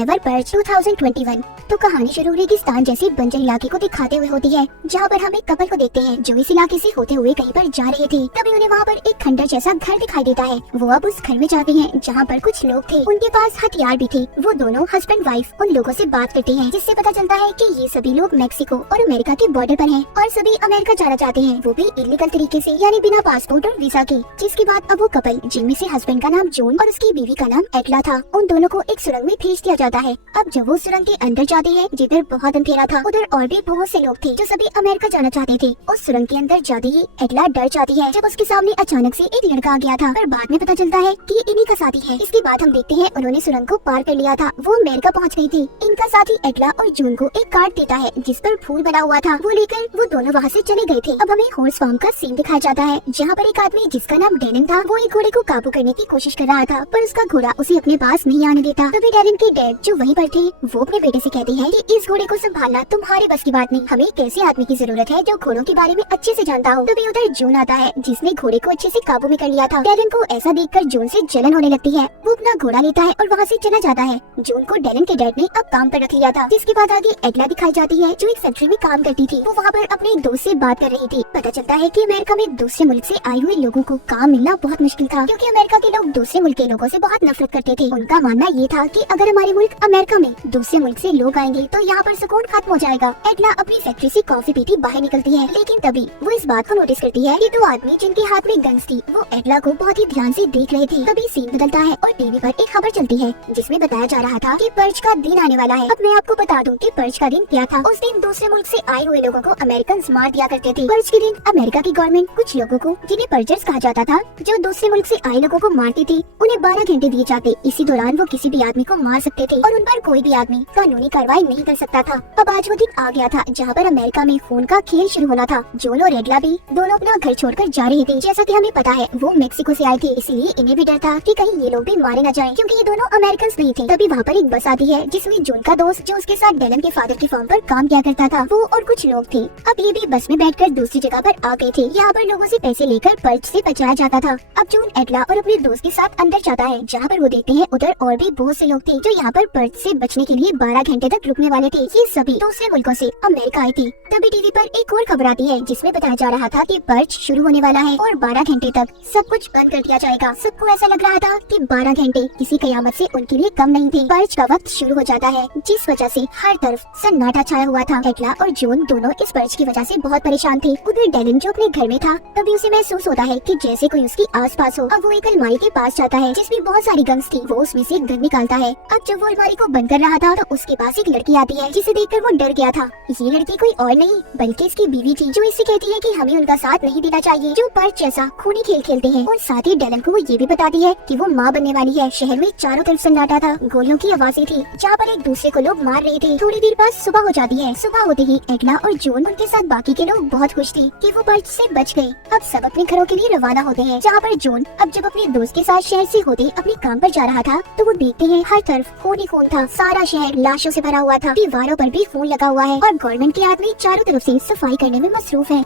Forever perch 2021। तो कहानी शुरू रेगिस्तान जैसे बंजर इलाके को दिखाते हुए होती है, जहाँ पर हम एक कपल को देखते हैं जो इस इलाके से होते हुए कहीं पर जा रहे थे। तभी उन्हें वहाँ पर एक खंडर जैसा घर दिखाई देता है। वो अब उस घर में जाते हैं जहाँ पर कुछ लोग थे, उनके पास हथियार भी थे। वो दोनों हस्बैंड वाइफ उन लोगों से बात करते हैं, जिससे पता चलता है कि ये सभी लोग मेक्सिको और अमेरिका के बॉर्डर पर हैं और सभी अमेरिका जाना चाहते हैं, वो भी इलीगल तरीके से, यानी बिना पासपोर्ट और वीजा के। जिसके बाद अब वो कपल, जिनमें से हस्बैंड का नाम जॉन और उसकी बीवी का नाम एटला था, उन दोनों को एक सुरंग में भेज दिया जाता है। अब जब वो सुरंग के अंदर जाते हैं, जिधर बहुत अंधेरा था, उधर और भी बहुत से लोग थे जो सभी अमेरिका जाना चाहते थे। उस सुरंग के अंदर जाते ही एटला डर जाती है जब उसके सामने अचानक से एक लड़का आ गया था, पर बाद में पता चलता है कि ये इन्हीं का साथी है। इसके बाद हम देखते हैं उन्होंने सुरंग को पार कर लिया था, वो अमेरिका पहुंच गई थी। इनका साथी एटला और जून को एक कार्ड देता है जिस पर फूल बना हुआ था, वो लेकर वो दोनों वहाँ से चले गए थे। अब हमें हॉर्स फार्म का सीन दिखाया जाता है, जहाँ पर एक आदमी जिसका नाम डेलन था, वो एक घोड़े को काबू करने की कोशिश कर रहा था, पर उसका घोड़ा उसे अपने पास नहीं आने देता। तभी डेलन के डैड जो वहीं पर थे, वो अपने बेटे से कहते हैं कि इस घोड़े को संभालना तुम्हारे बस की बात नहीं, हमें एक ऐसे आदमी की जरूरत है जो घोड़ों के बारे में अच्छे से जानता हो। तभी उधर जून आता है, जिसने घोड़े को अच्छे से काबू में कर लिया था। डेलन को ऐसा देखकर जून से जलन होने लगती है। वो अपना घोड़ा लेता है और वहाँ से चला जाता है। जून को डेलन के डैड ने अब काम पर रख लिया था। जिसके बाद आगे एटला दिखाई जाती है, जो एक फैक्ट्री में काम करती थी। वो वहाँ पर अपने एक दोस्त से बात कर रही थी। पता चलता है कि अमेरिका में दूसरे मुल्क से आए हुए लोगों को काम मिलना बहुत मुश्किल था, क्योंकि अमेरिका के लोग दूसरे मुल्क के लोगों से बहुत नफरत करते थे। उनका मानना ये था कि अगर हमारे मुल्क अमेरिका में दूसरे मुल्क से लोग आएंगे तो यहाँ पर सुकून खत्म हो जाएगा। एटला अपनी फैक्ट्री से कॉफी पीती बाहर निकलती है, लेकिन तभी वो इस बात को नोटिस करती है कि दो आदमी जिनके हाथ में गन्स थी, वो एटला को बहुत ही ध्यान से देख रहे थे। तभी सीन बदलता है और टीवी पर एक खबर चलती है, जिसमें बताया जा रहा था कि पर्च का दिन आने वाला है। अब मैं आपको बता दूं कि पर्च का दिन क्या था। उस दिन दूसरे मुल्क से आए हुए लोगों को अमेरिकन मार दिया करते थे। पर्च के दिन अमेरिका की गवर्नमेंट कुछ लोगों को, जिन्हें पर्चर्स कहा जाता था, जो दूसरे मुल्क से आए लोगों को मारती थी, उन्हें 12 घंटे दिए जाते। इसी दौरान वो किसी भी आदमी को मार सकते थे और उन पर कोई भी आदमी कानूनी कार्रवाई नहीं कर सकता था। अब आज वो दिन आ गया था जहाँ पर अमेरिका में खून का खेल शुरू होना था। जॉन और एटला भी दोनों अपना घर छोड़कर जा रहे थे। जैसा कि हमें पता है वो मेक्सिको से आए थे, इसीलिए इन्हें भी डर था कि कहीं ये लोग भी मारे न जाएं, क्योंकि ये दोनों अमेरिकन नहीं थे। तभी वहाँ पर एक बस आती है, जिसमें जॉन का दोस्त, जो उसके साथ डेलन के फादर की फर्म पर काम किया करता था, वो और कुछ लोग थे। अब ये भी बस में बैठकर दूसरी जगह पर आ गए थे। यहाँ पर लोगों से पैसे लेकर पर्च से बचाया जाता था। अब जॉन एटला और अपने दोस्त के साथ अंदर जाता है, जहाँ पर वो देखते हैं उधर और भी बहुत से लोग थे जो यहाँ पर पर्च से बचने के लिए 12 घंटे तक रुकने वाले थे। ये सभी दूसरे मुल्कों से अमेरिका आए थे। तभी टीवी पर एक और खबर आती है, जिसमें बताया जा रहा था कि पर्च शुरू होने वाला है और 12 घंटे तक सब कुछ बंद कर दिया जाएगा। सबको ऐसा लग रहा था कि 12 घंटे किसी कयामत से उनके लिए कम नहीं थे। पर्च का वक्त शुरू हो जाता है, जिस वजह से हर तरफ सन्नाटा छाया हुआ था। एटला और जॉन दोनों इस पर्च की वजह से बहुत परेशान थे। उधर डेलन जो अपने घर में था, तभी उसे महसूस होता है कि जैसे कोई उसके आसपास हो। अब वो एक अलमारी के पास जाता है, जिसमें बहुत सारी गन्स थी। वो उसमें से एक गन निकालता है। अब जब वो अलमारी को बंद कर रहा था, तो उसके पास एक लड़की आती है, जिसे देखकर वो डर गया था। ये लड़की कोई और नहीं बल्कि इसकी बीवी थी, जो इससे कहती है कि हमें उनका साथ नहीं देना चाहिए, जो पर्च जैसा खूनी खेल खेलते हैं। और साथ ही डेलन को वो ये भी बताती है कि वो माँ बनने वाली है। शहर में चारों तरफ सन्नाटा था, गोलियों की आवाजें थी, जहाँ पर एक दूसरे को लोग मार रहे थे। थोड़ी देर बाद सुबह हो जाती है। सुबह होते ही एटला और जॉन, उनके साथ बाकी के लोग बहुत खुश थे कि वो पर्च से बच गए। अब सब अपने घरों के लिए रवाना होते हैं, जहाँ पर जॉन अब जब अपने दोस्त के साथ शहर से होते अपने काम पर जा रहा था, तो वो देखते हैं हर तरफ खून ही खून था। सारा शहर लाशों से भरा हुआ था, दीवारों पर भी खून लगा हुआ है और गवर्नमेंट के आदमी चारों तरफ से सफाई करने में मसरूफ है।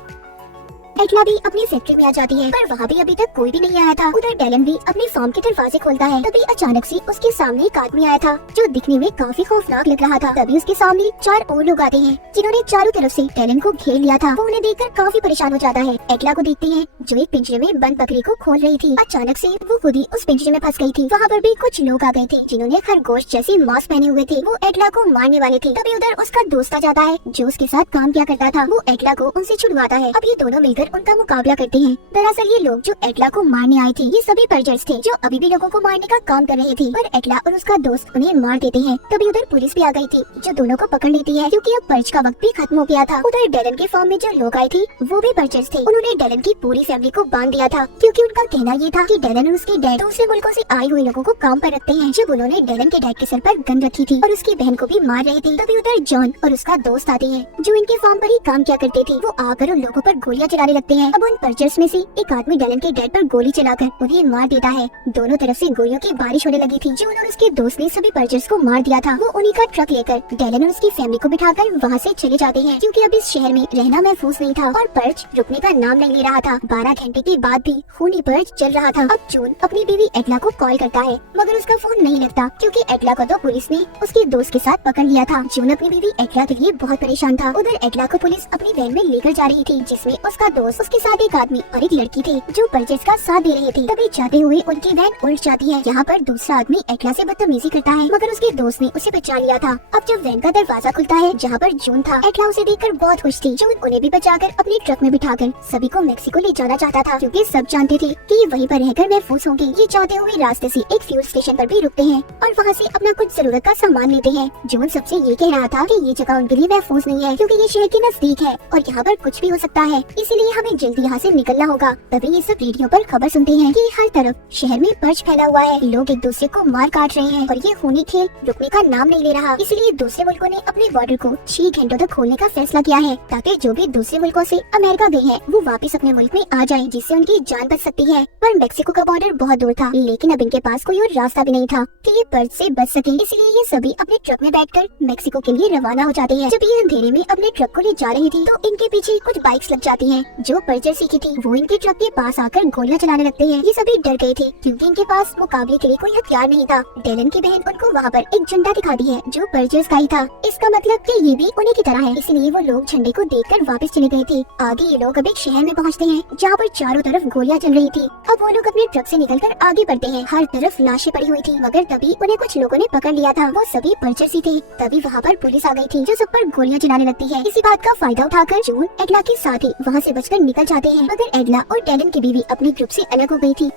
एटला भी अपनी फैक्ट्री में आ जाती है, पर वहाँ भी अभी तक कोई भी नहीं आया था। उधर डेलन भी अपनी फार्म के दरवाजे खोलता है। तभी अचानक से उसके सामने एक आदमी आया था, जो दिखने में काफी खौफनाक लग रहा था। तभी उसके सामने 4 और लोग आते हैं, जिन्होंने चारों तरफ से डेलन को घेर लिया था। वो उन्हें देखकर काफी परेशान हो जाता है। एटला को देखते हैं, जो एक पिंजरे में बंद बकरी को खोल रही थी। अचानक से वो खुद ही उस पिंजरे में फंस गई थी। वहाँ पर भी कुछ लोग आ गए थे, जिन्होंने खरगोश जैसे मास्क पहने हुए थे। वो एटला को मारने वाले थे। तभी उधर उसका दोस्त आ जाता है, जो उसके साथ काम किया करता था। वो एटला को उनसे छुड़वाता है। अब ये दोनों मिलकर उनका मुकाबला करते हैं। दरअसल ये लोग जो एटला को मारने आए थे, ये सभी पर्जर्स थे, जो अभी भी लोगों को मारने का काम कर रहे थे। पर एटला और उसका दोस्त उन्हें मार देते हैं। तभी उधर पुलिस भी आ गई थी, जो दोनों को पकड़ लेती है, क्योंकि अब पर्च का वक्त भी खत्म हो गया था। उधर डेलन के फार्म में जो लोग आए थे, वो भी पर्जर्स थे। उन्होंने डेलन की पूरी फैमिली को बांध दिया था, क्योंकि उनका कहना ये था कि डेलन और उसके डैड दूसरे मुल्कों से आए हुए लोगों को काम पर रखते हैं। जब उन्होंने डेलन के डैड के सर पर गन रखी थी और उसकी बहन को भी मार रहे थे, तभी उधर जॉन और उसका दोस्त आते हैं, जो इनके फार्म पर ही काम किया करते थे। वो आकर उन लोगों पर गोलियां चलाने लगते हैं। अब उन पर्चर्स में से एक आदमी डेलन के डेड पर गोली चलाकर उन्हें मार देता है। दोनों तरफ से गोलियों की बारिश होने लगी थी। जून और उसके दोस्त ने सभी पर्चर्स को मार दिया था। वो उन्हीं का ट्रक लेकर डेलन और उसकी फैमिली को बिठाकर वहाँ से चले जाते हैं, क्योंकि अब इस शहर में रहना महफूज नहीं था और पर्च रुकने का नाम नहीं ले रहा था। 12 घंटे के बाद भी खूनी पर्च चल रहा था। अब जून अपनी बीवी एडला को कॉल करता है, मगर उसका फोन नहीं लगता, क्योंकि एडला को तो पुलिस ने उसके दोस्त के साथ पकड़ लिया था। जून अपनी बीवी एडला के लिए बहुत परेशान था। उधर एडला को पुलिस अपनी वैन में लेकर जा रही थी, जिसमें उसका दोस्त, उसके साथ एक आदमी और एक लड़की थे जो पर्चर्स का साथ दे रहे थे। तभी जाते हुए उनकी वैन उल्ट जाती है। यहाँ पर दूसरा आदमी एडला से बदतमीजी करता है, मगर उसके दोस्त ने उसे बचा लिया था। अब जब वैन का दरवाजा खुलता है जहाँ पर जून था, एडला उसे देखकर बहुत खुश थी। जून उन्हें भी बचाकर अपने ट्रक में बिठाकर सभी को मेक्सिको ले जाना चाहता था, क्योंकि सब जानते थे कि वहीं पर रहकर महफूज होंगे। ये चाहते हुए रास्ते से एक फ्यूल स्टेशन पर भी रुकते हैं और वहाँ से अपना कुछ जरूरत का सामान लेते हैं। जून सबसे ये कह रहा था कि ये जगह उनके लिए महफूज नहीं है, क्योंकि ये शहर के नजदीक है और यहाँ पर कुछ भी हो सकता है, इसीलिए हमें जल्दी यहाँ से निकलना होगा। तभी ये सब रेडियो पर खबर सुनते हैं कि हर तरफ शहर में पर्च फैला हुआ है, लोग एक दूसरे को मार काट रहे हैं और ये खूनी खेल रुकने का नाम नहीं ले रहा। इसलिए दूसरे मुल्कों ने अपने बॉर्डर को 6 घंटों तक खोलने का फैसला किया है, ताकि जो भी दूसरे मुल्कों से अमेरिका गए हैं वो वापस अपने मुल्क में आ जाएं, जिससे उनकी जान बच सकती है। पर मेक्सिको का बॉर्डर बहुत दूर था, लेकिन अब इनके पास कोई और रास्ता भी नहीं था कि ये पर्च से बच सके। इसलिए ये सभी अपने ट्रक में बैठकर मेक्सिको के लिए रवाना हो जाते हैं। जब ये अंधेरे में अपने ट्रक को ले जा रही थी, तो इनके पीछे कुछ बाइक्स लग जाती हैं। जो पर्चर सीखी थी वो इनके ट्रक के पास आकर गोलियां चलाने लगते हैं। ये सभी डर गए थे, क्योंकि इनके पास मुकाबले के लिए कोई हथियार नहीं था। डेलन की बहन उनको वहाँ पर एक झंडा दिखाती है जो पर्चर्स का ही था। इसका मतलब कि ये भी उन्हीं की तरह है, इसलिए वो लोग झंडे को देखकर वापस चले गए थे। आगे ये लोग अब एक शहर में पहुँचते हैं जहाँ पर चारों तरफ गोलियां चल रही थी। अब वो लोग अपने ट्रक से निकलकर आगे बढ़ते हैं। हर तरफ लाशें पड़ी हुई थी, मगर तभी उन्हें कुछ लोगों ने पकड़ लिया था। वो सभी पर्चर्स ही थे। तभी वहाँ पर पुलिस आ गई थी, जो सब पर गोलियां चलाने लगती है। इसी बात का फायदा उठाकर जून एडला के साथ ही वहाँ से बचकर निकल जाते हैं, मगर एडला और डेलन की बीवी अपने ग्रुप से अलग हो गई थी।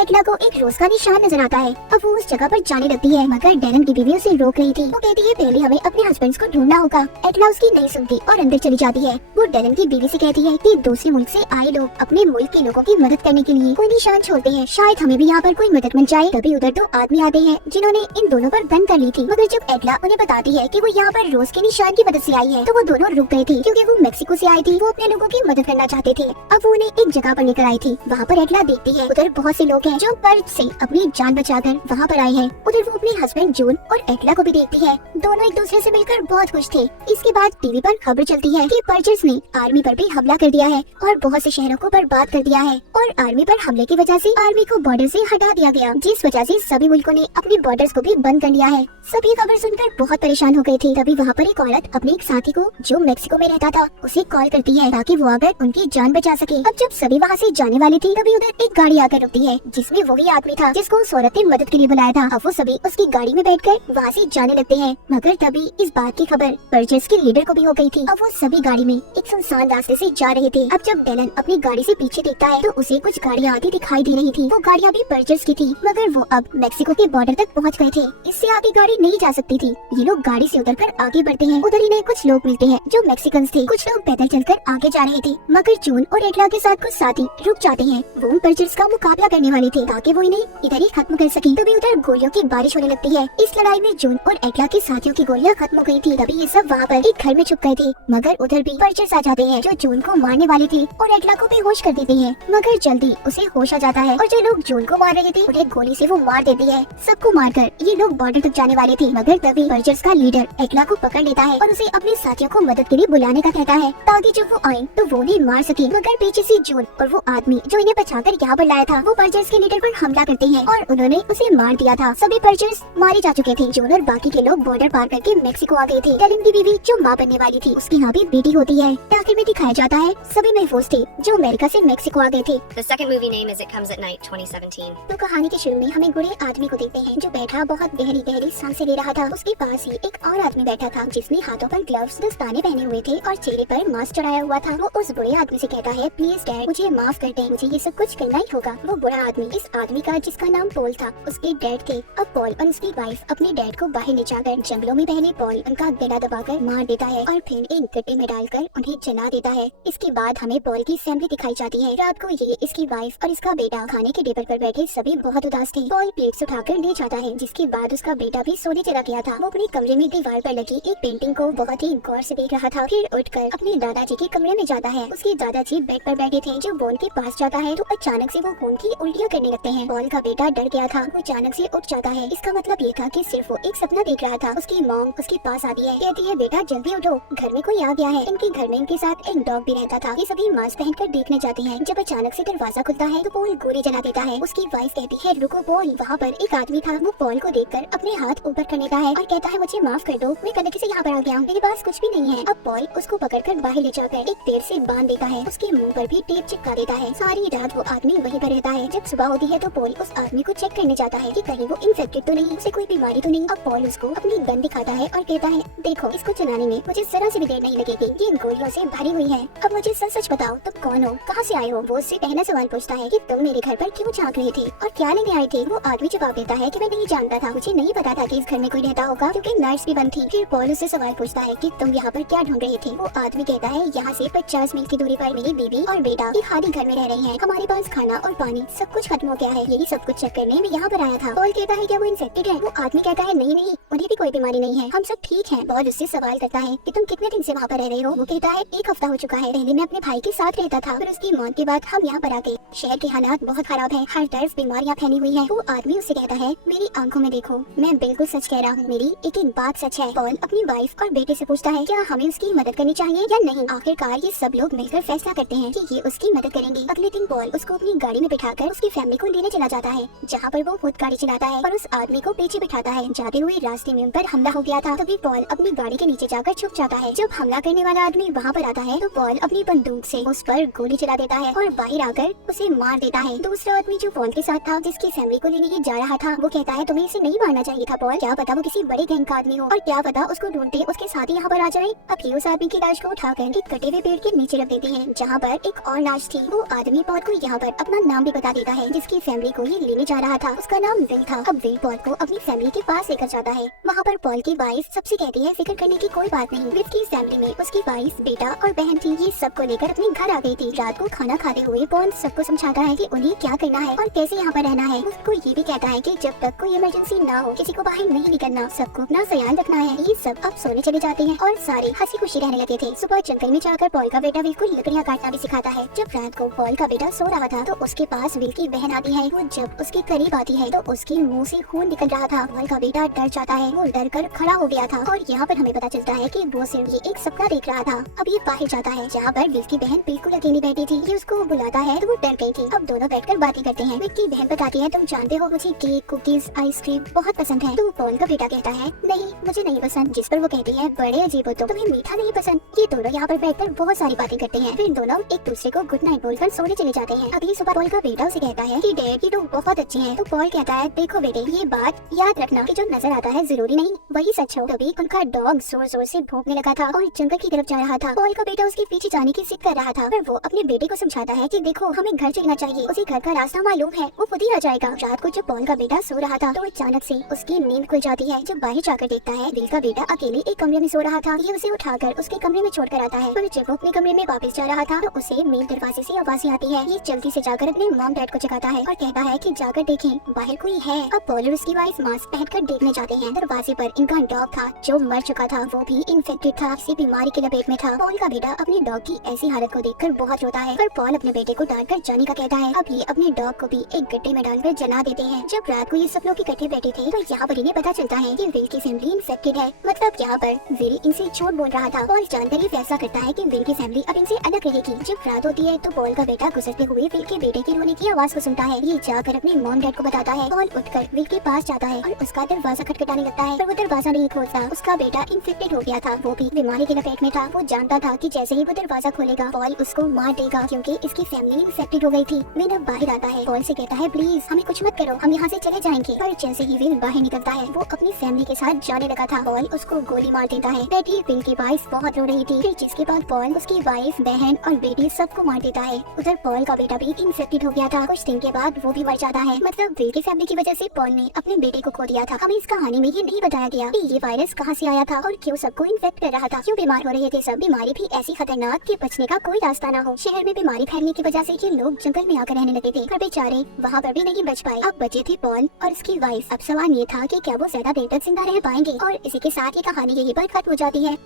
एडला को एक रोज का निशान नजर आता है। अब वो उस जगह पर जाने लगती है, मगर डेलन की बीवी उसे रोक रही थी। वो कहती है पहले हमें अपने हस्बैंड्स को ढूंढना होगा। एडला उसकी नहीं सुनती और अंदर चली जाती है। वो डेलन की बीवी से कहती है कि दूसरे मुल्क से आए लोग अपने मुल्क के लोगों की मदद करने के लिए कोई निशान छोड़ते हैं, शायद हमें भी यहाँ पर कोई मदद मिल जाए। तभी उधर 2 आदमी आते हैं जिन्होंने इन दोनों पर गन कर ली थी, मगर जब एडला उन्हें बताती है कि वो यहाँ पर रोज के निशान की मदद से आई है, तो वो दोनों रुक गए थे, क्योंकि वो मेक्सिको से आई थी। वो अपने लोगों की मदद करना चाहते थे। अब वो उन्हें एक जगह पर लेकर आई थी। वहाँ पर एडला देखती है उधर बहुत से लोग हैं जो पर्च से अपनी जान बचाकर वहाँ पर आए हैं। उधर वो अपने हस्बैंड जून और एडला को भी देखती है। दोनों एक दूसरे से मिलकर बहुत खुश थे। इसके बाद टीवी पर खबर चलती है कि पर्चर्स ने आर्मी पर भी हमला कर दिया है और बहुत से शहरों को बर्बाद कर दिया है, और आर्मी पर हमले की वजह से आर्मी को बॉर्डर से हटा दिया गया, जिस वजह से सभी मुल्कों ने अपने बॉर्डर्स को भी बंद कर लिया है। सभी खबर सुनकर बहुत परेशान हो गए थे। तभी वहाँ पर एक औरत अपने एक साथी को जो मेक्सिको में रहता था उसे कॉल करती है, ताकि वो आकर उनकी जान बचा सके। अब जब सभी वहाँ से जाने वाली थी, तभी उधर एक गाड़ी आकर रुकती है, जिसमें वही आदमी था जिसको उस औरत ने मदद के लिए बुलाया था। अब वो सभी उसकी गाड़ी में बैठकर वहाँ से जाने लगते हैं, मगर तभी इस बात की खबर पर्चर्स के लीडर को भी हो गई थी। अब वो सभी गाड़ी में एक सुनसान रास्ते से जा रहे थे। अब जब डेलन अपनी गाड़ी से पीछे देखता है, तो उसे कुछ गाड़ियाँ आती दिखाई दे रही थी। वो गाड़ियाँ भी पर्चर्स की थी, मगर वो अब मेक्सिको के बॉर्डर तक पहुँच गए थे। इससे आगे गाड़ी नहीं जा सकती थी। ये लोग गाड़ी से उतरकर आगे बढ़ते हैं। उधर इन्हें कुछ लोग मिलते हैं जो मैक्सिकन थे। कुछ लोग पैदल चलकर आगे जा रहे थे, मगर जून और एडला के साथ कुछ साथी रुक जाते हैं। वो पर्चर्स का मुकाबला करने वाले थे, ताकि वो इन्हें इधर ही खत्म कर सके। तभी उधर गोलियों की बारिश होने लगती है। इस लड़ाई में जून और एडला के साथियों की गोलियां खत्म हो गई थी। तभी ये सब वहाँ पर एक घर में छुप गए थे, मगर उधर भी पर्चर्स आ जाते हैं जो जून को मारने वाले थे और एडला को बेहोश कर देते हैं। मगर जल्दी उसे होश आ जाता है और जो लोग जून को मार रहे थे उन्हें गोली से वो मार देती है। सबको मारकर ये लोग बॉर्डर तक जाने वाले थे, मगर तभी पर्चर्स का लीडर एडला को पकड़ लेता है और उसे अपने साथियों को मदद के लिए बुलाने का कहता है, ताकि जब वो आए तो वो उन्हें मार सके। मगर पीछे से जून और वो आदमी जो इन्हें बचाकर यहाँ पर लाया था, वो पर्चर्स के लीडर पर हमला करते हैं और उन्होंने उसे मार दिया था। सभी पर्चर्स मारे जा चुके थे। जून और बाकी के लोग बॉर्डर पार करके मेक्सिको आ गए थे। डेलन की बीवी जो माँ बनने वाली थी, उसकी यहाँ भी बेटी होती है। आखिर में दिखाया जाता है सभी महफूज थे जो अमेरिका से मेक्सिको आ गए थे। The second movie name is It Comes at Night 2017. तो कहानी के शुरू में हमें बूढ़े आदमी को देखते हैं जो बैठा बहुत गहरी गहरी सांसें ले रहा था। उसके पास ही एक और आदमी बैठा था जिसने हाथों पर ग्लव्स दस्ताने पहने हुए थे और चेहरे पर मास्क चढ़ाया हुआ था। वो उस बूढ़े आदमी से कहता है, प्लीज डैड मुझे माफ कर दें, मुझे ये सब कुछ करना ही होगा। वो बूढ़ा आदमी आदमी इस आदमी का जिसका नाम पॉल था उसके डैड थे। अब पॉल और उसकी वाइफ अपने डैड को बाहर ले जाकर जंगलों में पहले पॉल उनका गला दबाकर मार देता है और फिर एक गड्ढे में डालकर उन्हें जला देता है। इसके बाद हमें पॉल की फैमिली दिखाई जाती है। रात को ये इसकी वाइफ और इसका बेटा खाने के टेबल पर बैठे सभी बहुत उदास थे। पॉल प्लेट्स उठाकर ले जाता है, जिसके बाद उसका बेटा भी सोने चला गया था। वो अपने कमरे में दीवार पर लगी एक पेंटिंग को बहुत ही गौर से देख रहा था। फिर उठकर अपने दादाजी के कमरे में जाता है। उसके दादाजी बेड पर बैठे थे। जब पॉल के पास जाता है तो अचानक से वो खून की उल्टियाँ करने लगते हैं। पॉल का बेटा डर गया था, वो अचानक से उठ जाता है। इसका मतलब ये था कि सिर्फ वो एक सपना देख रहा था। उसकी मॉम उसके पास आती है, कहती है बेटा जल्दी उठो, घर में कोई आ गया है। इनके घर में इनके साथ एक डॉग भी रहता था। ये सभी मास्क पहनकर देखने जाते हैं। जब अचानक से दरवाजा खुलता है तो पॉल गोली जला देता है। उसकी वाइफ कहती है रुको पॉल। वहाँ पर एक आदमी था, वो पॉल को देखकर अपने हाथ ऊपर कर लेता है और कहता है मुझे माफ कर दो, मैं गलती से यहाँ पर आ गया हूँ, मेरे पास कुछ भी नहीं है। अब पॉल उसको पकड़कर बाहर ले जाकर एक पेड़ से बांध देता है। उसके मुंह पर भी टेप चिपका देता है। सारी रात वो आदमी वहीं पर रहता है। जब सुबह होती है तो पॉल उस आदमी को चेक करने जाता है कि कहीं वो इन्फेक्टेड तो नहीं, उसे कोई बीमारी तो नहीं। अब पॉल उसको अपनी गन दिखाता है और कहता है देखो इसको चलाने में मुझे जरा से भी देर नहीं लगेगी, ये इन गोलियों से भरी हुई है। अब मुझे सच सच बताओ तुम कौन हो, कहाँ से आए हो। वो उससे पहला सवाल पूछता है कि तुम मेरे घर पर क्यों झांक रहे थे और क्या लेने आए थे। वो आदमी जवाब देता है कि मैं नहीं जानता था, मुझे नहीं पता था कि इस घर में कोई रहता होगा क्योंकि नर्स भी बंद थी। फिर पॉल उससे सवाल पूछता है कि तुम यहाँ पर क्या ढूंढ रहे थे। वो आदमी कहता है यहाँ से 50 मील की दूरी पर मेरी बीवी और बेटा एक खाली घर में रह रहे हैं, हमारे पास खाना और पानी सब कुछ खत्म हो गया है, यही सब कुछ चेक करने मैं यहाँ पर आया था। पॉल कहता है क्या वो इन्फेक्टेड है। वो आदमी कहता है नहीं नहीं, उन्हें भी कोई बीमारी नहीं है, हम सब ठीक हैं। पॉल उससे सवाल करता है कि तुम कितने दिन से वहाँ पर रह रहे हो। वो कहता है 1 हफ्ता हो चुका है, पहले मैं अपने भाई के साथ रहता था, फिर उसकी मौत के बाद हम यहाँ पर आ गए। शहर के हालात बहुत खराब है, हर तरफ बीमारियाँ फैली हुई है। वो आदमी उससे कहता है मेरी आंखों में देखो, मैं बिल्कुल सच कह रहा हूँ, मेरी एक एक बात सच है। पॉल अपनी वाइफ और बेटे से पूछता है क्या हमें उसकी मदद करनी चाहिए या नहीं। आखिरकार ये सब लोग मिलकर फैसला करते हैं कि ये उसकी मदद करेंगे। अगले दिन पॉल उसको अपनी गाड़ी में बिठाकर उसकी फैमिली को लेने चला जाता है, जहाँ पर वो खुद गाड़ी चलाता है और उस आदमी को पीछे बिठाता है। जाते हुए रास्ते में उन पर हमला हो गया था, तभी पॉल अपनी गाड़ी के नीचे जाकर छुप जाता है। जब हमला करने वाला आदमी वहाँ पर आता है तो पॉल अपनी बंदूक से उस पर गोली चला देता है और बाहर आकर उसे मार देता है। दूसरा आदमी जो पॉल के साथ था, जिसकी फैमिली को लेने ये जा रहा था, वो कहता है तुम्हें इसे नहीं मारना चाहिए था पॉल, क्या पता वो किसी बड़े गैंग का आदमी हो और क्या पता उसको ढूंढते उसके साथ ही यहाँ पर आ जाए। अब ये उस आदमी की लाश को उठाकर एक कटे हुए पेड़ के नीचे रख देते हैं, जहाँ पर एक और लाश थी। वो आदमी पॉल को यहाँ पर अपना नाम भी बता देता है, जिसकी फैमिली को ये लेने जा रहा था, उसका नाम विल था। अब विल पॉल को अपनी फैमिली के पास लेकर जाता है। वहाँ पर पॉल की वाइफ सबसे कहती है फिक्र करने की कोई बात नहीं। विल की फैमिली में उसकी वाइफ, बेटा और बहन थी, ये सबको लेकर अपने घर आ गई थी। रात को खाना खाते हुए पॉल सबको समझाता है कि उन्हें क्या करना है और कैसे यहाँ पर रहना है। उसको ये भी कहता है कि जब तक कोई इमरजेंसी ना हो किसी को बाहर नहीं निकलना, सबको अपना ख्याल रखना है। ये सब अब सोने चले जाते हैं और सारे हंसी खुशी रहने लगे थे। सुबह जंगल में जाकर पॉल का बेटा विल को लकड़ियाँ काटना भी सिखाता है। जब रात को पॉल का बेटा सो रहा था तो उसके पास विल की बहन आती है। वो जब उसके करीब आती है तो उसके मुंह से खून निकल रहा था। पॉल का बेटा डर जाता है, वो डर कर खड़ा हो गया था और यहाँ पर हमें पता चलता है कि वो सिर्फ ये एक सपना देख रहा था। अब ये बाहर जाता है जहाँ पर विल की बहन बिल्कुल अकेली बैठी थी। ये उसको बुलाता है तो वो डर गई थी। अब दोनों बैठकर बातें करते हैं। विल की बहन बताती है तुम जानते हो मुझे केक, कुकीज, आइसक्रीम बहुत पसंद है। तो पॉल का बेटा कहता है नहीं मुझे नहीं पसंद, जिस पर वो कहती है बड़े अजीब हो, तो तुम्हें मीठा नहीं पसंद। ये दोनों यहाँ पर बैठकर बहुत सारी बातें करते हैं। फिर दोनों एक दूसरे को गुड नाइट बोलकर सोने चले जाते हैं। अगली सुबह पॉल का बेटा उसे कहता है कि डैड ये लोग बहुत अच्छे हैं। तो पॉल कहता है देखो बेटे ये बात याद रखना कि जो नजर आता है जरूरी नहीं वही सच हो। तभी उनका डॉग जोर जोर से भौंकने लगा था और जंगल की तरफ जा रहा था। पॉल का बेटा उसके पीछे जाने की जिद कर रहा था, पर वो अपने बेटे को समझाता है कि देखो हमें घर चलना चाहिए, उसे घर का रास्ता मालूम है, वो खुद ही आ जाएगा। रात को जब पॉल का बेटा सो रहा था तो अचानक से उसकी नींद खुल जाती है। जब बाहर जाकर देखता है विल का बेटा अकेले एक कमरे में सो रहा था। ये उसे उठाकर उसके कमरे में छोड़कर आता है। पर जब वो अपने कमरे में वापस जा रहा था तो उसे मेन दरवाजे से आवाज़ें आती है। ये जल्दी से जाकर अपने मॉम डैड को जगाता है और कहता है कि जाकर देखें बाहर कोई है। अब पॉल और उसकी वाइफ मास्क पहनकर देखने जाते हैं। दरवाजे पर इनका डॉग था जो मर चुका था, वो भी इन्फेक्टेड था, किसी बीमारी के लपेट में था। पॉल का बेटा अपने डॉग की ऐसी हालत को देखकर बहुत रोता है, पर पॉल अपने बेटे को डांटकर जाने का कहता है। अब ये अपने डॉग को भी एक गड्ढे में डालकर जला देते हैं। जब रात को ये सब लोग इकट्ठे बैठे थे तो यहाँ पर इन्हें पता चलता है कि विल की फैमिली इन्फेक्टेड है। मतलब यहाँ पर विल इनसे झूठ बोल रहा था। पॉल जानकर ही फैसला करता है कि विल की फैमिली अब इनसे अलग रहेगी। जब रात होती है तो पॉल का बेटा गुजरते हुए विल के बेटे के रोने की आवाज को सुनता है। ये जाकर अपने मॉम डैड को बताता है। पॉल उठकर विल के पास जाता है और उसका दरवाजा खटखटाने लगता है, पर वो दरवाजा नहीं खोलता। उसका बेटा इन्फेक्टेड हो गया था, वो भी बीमारी के लपेट में था। वो जानता था कि जैसे ही वो दरवाजा खोलेगा पॉल उसको मार देगा क्योंकि इसकी फैमिली इन्फेक्टेड हो गई थी। विल अब बाहर आता है, पॉल से कहता है प्लीज हमें कुछ मत करो, हम यहाँ से चले जाएंगे। पर जैसे ही विल बाहर निकलता है वो अपनी फैमिली के साथ जाने लगा था। पॉल उसको गोली मार देता है। बेटी विल की वाइफ बहुत रो रही थी, फिर जिसके बाद पॉल उसकी वाइफ, बहन और बेटी सबको मार देता है। उधर पॉल का बेटा भी इन्फेक्टेड हो गया था। कुछ सीन के बाद वो भी मर जाता है। मतलब विल की फैमिली की वजह से पॉल ने अपने बेटे को खो दिया था। हमें इस कहानी में ये नहीं बताया गया कि ये वायरस कहाँ से आया था और क्यों सबको इन्फेक्ट कर रहा था, क्यों बीमार हो रहे थे सब। बीमारी भी ऐसी खतरनाक कि बचने का कोई रास्ता ना हो। शहर में बीमारी फैलने की वजह से ये लोग जंगल में आकर रहने लगे थे, पर बेचारे वहाँ पर भी नहीं बच पाए। अब बचे थे पॉल और उसकी वाइफ। अब सवाल ये था कि क्या वो ज्यादा देर तक जिंदा रह पाएंगे। और इसी के साथ ये कहानी यहीं पर खत्म हो जाती है।